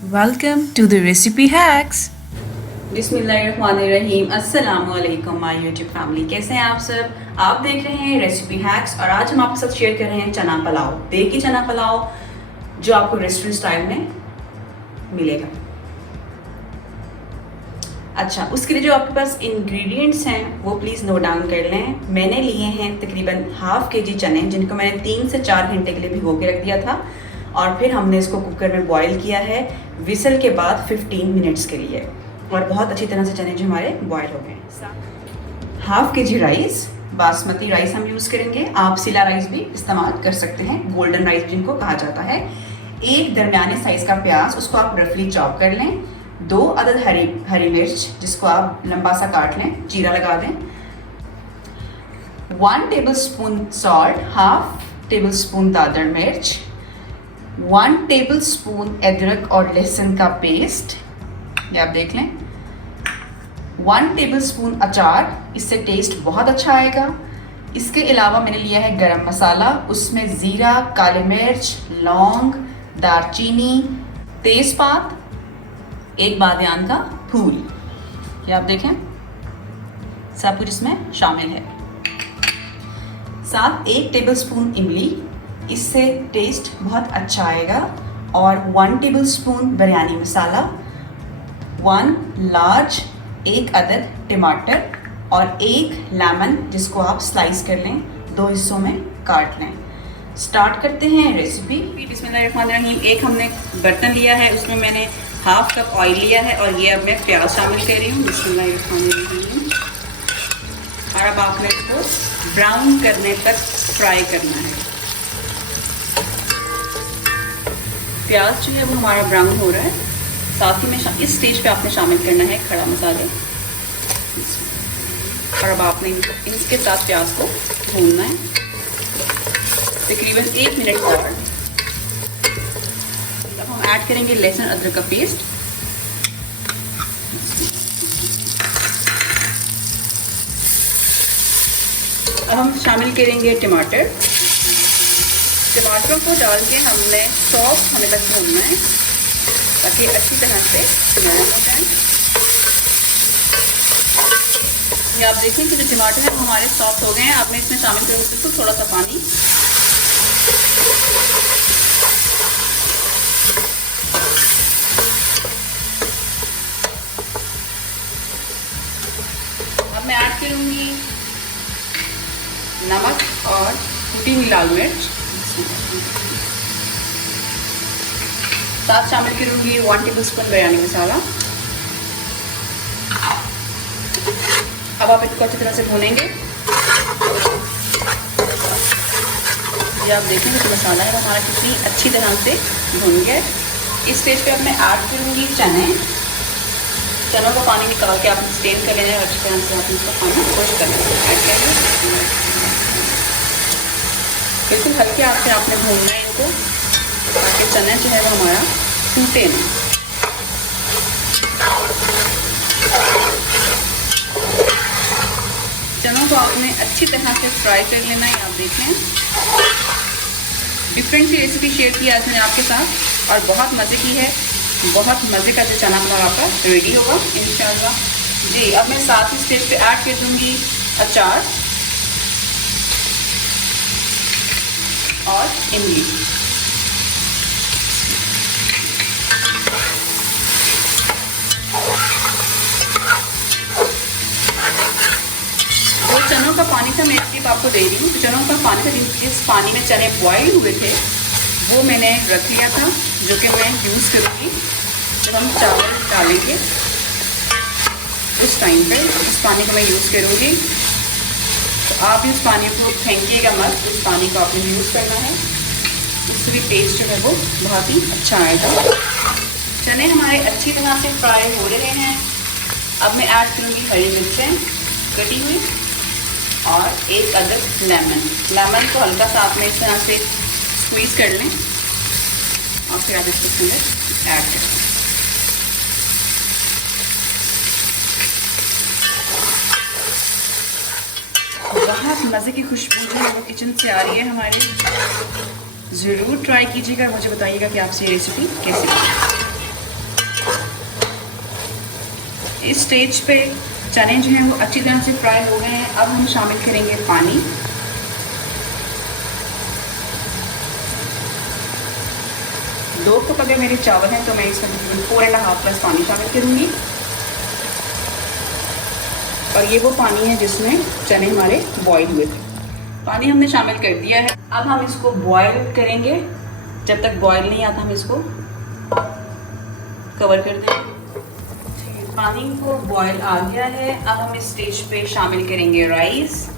Welcome to the Recipe Hacks. बिस्मिल्लाहिर्रहमानिर्रहीम। अस्सलाम वालेकुम माय यूट्यूब फैमिली, कैसे हैं आप सब। आप देख रहे हैं रेसिपी हैक्स और आज हम आपके साथ शेयर कर रहे हैं चना पुलाव, देगी चना पुलाव जो आपको रेस्टोरेंट स्टाइल में मिलेगा। अच्छा, उसके लिए जो आपके पास इंग्रेडिएंट्स हैं वो प्लीज़ नोट डाउन कर लें। मैंने लिए हैं तकरीबन हाफ के जी चने, जिनको मैंने 3 से 4 घंटे के लिए भिगो के रख दिया था और फिर हमने इसको कुकर में बॉईल किया है विसल के बाद 15 मिनट्स के लिए, और बहुत अच्छी तरह से चने जो हमारे बॉयल हो गए। हाफ के जी राइस, बासमती राइस हम यूज़ करेंगे। आप सिला राइस भी इस्तेमाल कर सकते हैं, गोल्डन राइस जिनको कहा जाता है। एक दरमियाने साइज़ का प्याज, उसको आप रफली चॉप कर लें। 2 अदद हरी मिर्च, जिसको आप लंबा सा काट लें, जीरा लगा दें। 1 tablespoon salt, half table spoon Dadar मिर्च, 1 टेबलस्पून अदरक और लहसुन का पेस्ट, ये आप देख लें। 1 टेबलस्पून अचार, इससे टेस्ट बहुत अच्छा आएगा। इसके अलावा मैंने लिया है गरम मसाला, उसमें ज़ीरा, काली मिर्च, लौंग, दालचीनी, तेज़पात, एक बादियान का फूल, ये आप देखें सब कुछ इसमें शामिल है। साथ 1 टेबलस्पून इमली, इससे टेस्ट बहुत अच्छा आएगा। और 1 टेबलस्पून बिरयानी मसाला, 1 लार्ज, 1 अदद टमाटर और 1 लेमन, जिसको आप स्लाइस कर लें, 2 हिस्सों में काट लें। स्टार्ट करते हैं रेसिपी। बिस्मिल्लाहिर्रहमानिर्रहीम। एक हमने बर्तन लिया है, उसमें मैंने हाफ कप ऑयल लिया है और ये अब मैं प्याज शामिल कर रही हूँ। बिस्मिल्लाहिर्रहमानिर्रहीम। और अब आपने इसको ब्राउन करने तक फ्राई करना है। प्याज जो है वो हमारा ब्राउन हो रहा है। साथ ही में इस स्टेज पे आपने शामिल करना है खड़ा मसाले, और अब आपने इसके साथ प्याज को भूनना है तकरीबन 1 मिनट बाद। अब हम ऐड करेंगे लहसुन अदरक का पेस्ट। अब हम शामिल करेंगे टमाटर। टमाटरों को डाल के हमने सॉफ्ट होने तक भूनना है ताकि अच्छी तरह से नरम हो जाए। ये आप देखें कि जो टमाटर हैं वो हमारे सॉफ्ट हो गए हैं। अब मैं इसमें शामिल करूँगी बिल्कुल थोड़ा सा पानी। अब मैं ऐड करूँगी नमक और कुटी हुई लाल मिर्च। साथ शामिल करूँगी 1 टेबलस्पून बिरयानी मसाला। अब आप इसको अच्छी तरह से भूनेंगे। ये आप देखेंगे कि मसाला है वो हमारा कितनी अच्छी तरह से भून गया है। इस स्टेज पे अब मैं ऐड करूँगी चने। चनों का पानी निकाल के आप स्टेन कर लेना है और अच्छी तरह से आप इसका पानी वॉश कर लेना ऐड करेंगे। बिल्कुल हल्के आँच पे आपने भूनना है इनको ताकि चना जो है वो हमारा टूटे ना। चनों को आपने अच्छी तरह से फ्राई कर लेना है। आप देखें डिफरेंट सी रेसिपी शेयर की आज मैंने आपके साथ और बहुत मज़े की है। बहुत मज़े का जो चना पुलाव आपका रेडी होगा इंशाल्लाह जी। अब मैं साथ ही स्टेज पे ऐड कर दूँगी अचार और इमली। जो चनों का पानी था मैं टिप आपको दे रही हूँ। तो चनों का पानी था जिस पानी में चने बॉयल हुए थे वो मैंने रख लिया था, जो कि मैं यूज़ करूँगी जब हम चावल डालेंगे। उस टाइम पे उस पानी को मैं यूज़ करूँगी। तो आप इस पानी को फेंकिएगा मत, उस पानी को आपने यूज़ करना है। उससे भी टेस्ट जो है वो बहुत ही अच्छा आएगा। चने हमारे अच्छी तरह से फ्राई हो रहे हैं। अब मैं ऐड करूँगी हरी मिर्चें कटी हुई और 1 अदद लेमन को हल्का सा आपने इस तरह से स्क्वीज़ कर लें और फिर आप इसको अंदर ऐड करें। बहुत मज़े की खुशबू जो है वो किचन से आ रही है हमारे। ज़रूर ट्राई कीजिएगा, मुझे बताइएगा कि आपसे ये रेसिपी कैसी लगी। इस स्टेज पे चने जो हैं वो अच्छी तरह से फ्राई हो गए हैं। अब हम शामिल करेंगे पानी। दो कप अगर मेरे चावल हैं तो मैं इसमें तकरीबन 4.5 ग्लास पानी शामिल करूँगी। और ये वो पानी है जिसमें चने हमारे बॉईल हुए थे। पानी हमने शामिल कर दिया है। अब हम इसको बॉईल करेंगे। जब तक बॉईल नहीं आता हम इसको कवर कर देंगे। पानी को बॉईल आ गया है। अब हम इस स्टेज पे शामिल करेंगे राइस।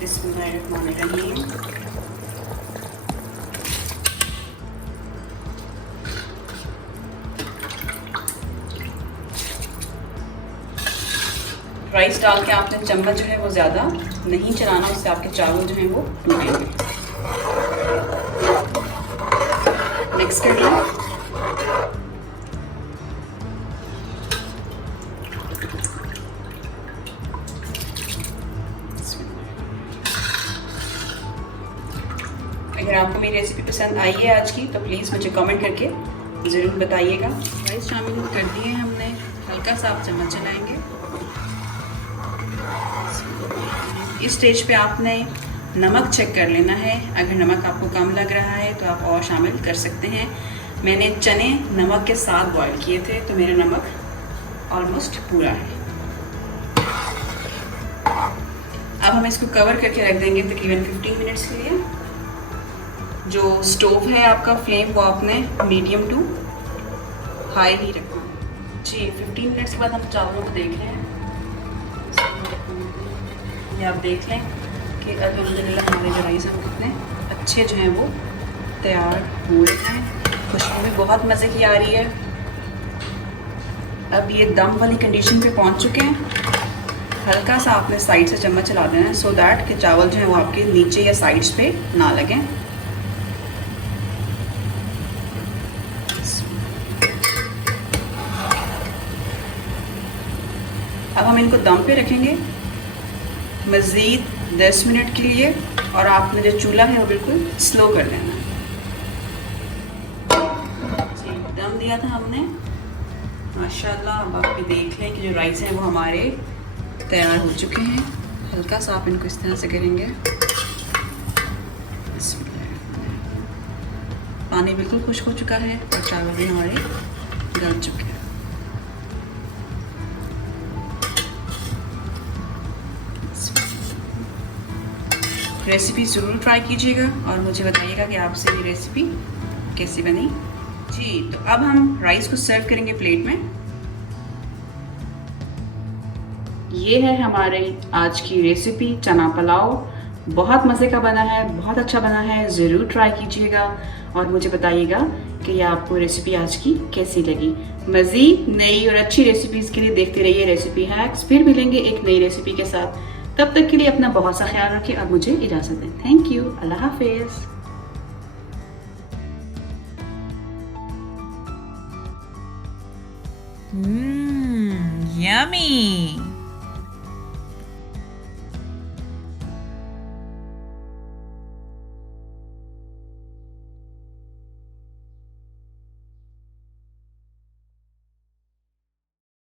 बिस्मिल्लाहिर्रहमानिर्रहीम। राइस डाल के आपने चम्मच जो है वो ज़्यादा नहीं चलाना, उससे आपके चावल जो हैं वो टूटेंगे। मिक्स कर लें। अगर आपको मेरी रेसिपी पसंद आई है आज की तो प्लीज़ मुझे कमेंट करके ज़रूर बताइएगा। राइस शामिल कर दिए हमने। हल्का सा आप चम्मच चलाएंगे। इस स्टेज पे आपने नमक चेक कर लेना है। अगर नमक आपको कम लग रहा है तो आप और शामिल कर सकते हैं। मैंने चने नमक के साथ बॉईल किए थे तो मेरा नमक ऑलमोस्ट पूरा है। अब हम इसको कवर करके रख देंगे तकरीबन 15 मिनट्स के लिए। जो स्टोव है आपका फ्लेम वो आपने मीडियम टू हाई ही रखना जी। 15 मिनट्स के बाद हम चावलों को देख रहे हैं। ये आप देख लें कि अल्हम्दुलिल्लाह हमारे जो राइस हैं वो कितने अच्छे जो हैं वो तैयार हो रहे हैं। खुशबू भी बहुत मज़े की आ रही है। अब ये दम वाली कंडीशन पे पहुंच चुके हैं। हल्का सा आपने साइड से चम्मच चला देना है सो दैट कि चावल जो हैं वो आपके नीचे या साइड्स पे ना लगें। अब हम इनको दम पे रखेंगे मज़ीद 10 मिनट के लिए। और आपने जो चूल्हा है वो बिल्कुल स्लो कर देना है जी। दम दिया था हमने माशाल्लाह। अब आप भी देख लें कि जो राइस हैं वो हमारे तैयार हो चुके हैं। हल्का सा आप इनको इस तरह से करेंगे। पानी बिल्कुल खुश्क हो चुका है और चावल भी हमारे गल चुके हैं। रेसिपी ज़रूर ट्राई कीजिएगा और मुझे बताइएगा कि आपसे ये रेसिपी कैसी बनी जी। तो अब हम राइस को सर्व करेंगे प्लेट में। ये है हमारी आज की रेसिपी चना पुलाव। बहुत मज़े का बना है, बहुत अच्छा बना है। ज़रूर ट्राई कीजिएगा और मुझे बताइएगा कि यह आपको रेसिपी आज की कैसी लगी। मज़ीद नई और अच्छी रेसिपीज़ के लिए देखते रहिए रेसिपी हैक्स। फिर मिलेंगे एक नई रेसिपी के साथ। तब तक के लिए अपना बहुत सा ख्याल रखें और मुझे इजाज़त दें। Thank you. अल्लाह हाफिज़। Yummy!